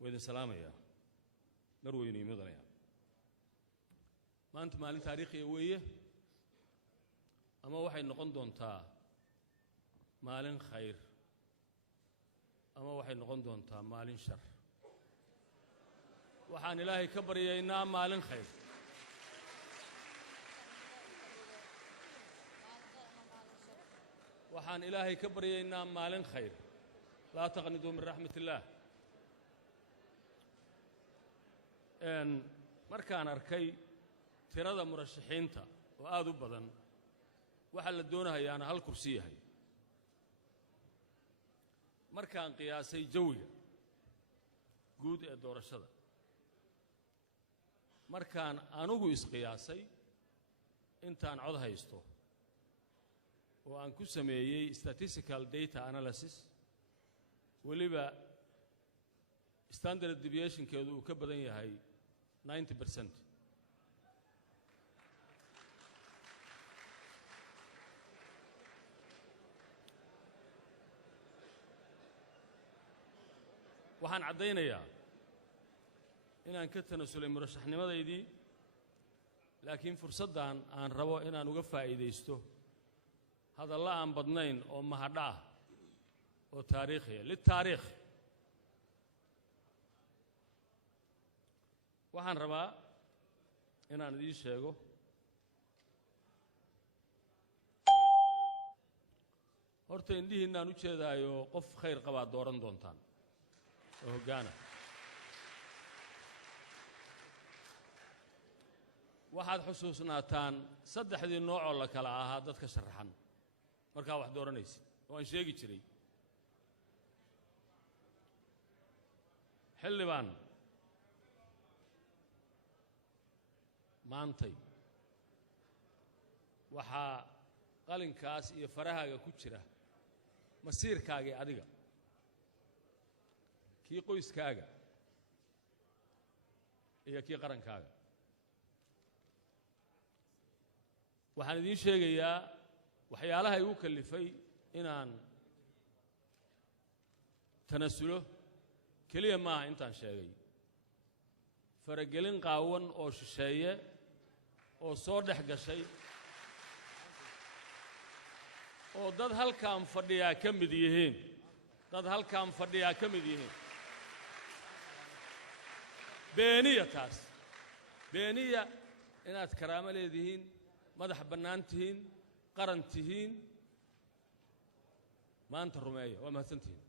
وإذن سلامة يا نرويني مدنيا ما أنت مالي تاريخي ويه أما واحد نقندون تا مالين خير أما واحد نقندون تا مالين شر وحان إلهي كبر يينا مالين خير وحان إلهي كبر يينا مالين خير لا تقنطوا من رحمة الله إن مركان أركي tirada murashaxiinta oo aad u badan waxa la doonayaa hal kursi yahay markaan qiyaasay jawiga guud ee doorashada markaan anugu isqiyaasay intaan cod haysto oo aan ku sameeyay statistical data analysis waliba standard deviation keedu uu ka badan yahay 90%. waxaan cadeynayaa inaan ka tanasulay murashaxnimadaydii laakiin fursaddan aan rabo inaan uga faa'iideysto hadalla aan badnayn oo mahadha ah oo taariikhiya litaariikh waxaan rabaa inaan idin sheego horta indhihiinaan u jeedaayo qof khayr qabaa dooran doontaan وهجانا واحد حسوسنا تان صدح ذي النوع ولا كلا هذا كشرحان مركا واحد دورنيس وان شيء يجري حلبان مانتي وحا قالن كاس يفرها كوتشرة مسير كاجي أديك kii qoyskaaga iyo kii qarankaaga waxaan idin sheegayaa waxyaalaha igu kalifay inaan tanasulo kaliya ma intaan sheegay faragelin qaawan oo shisheeye oo soo dhex gashay oo dad halkaan fadhiya ka mid yihiin dad halkaan fadhiya ka mid yihiin بينية تاس بينية إنها كرامة لذهين مدح بنانتهين قرنتهين ما أنت الرمية وما سنتهين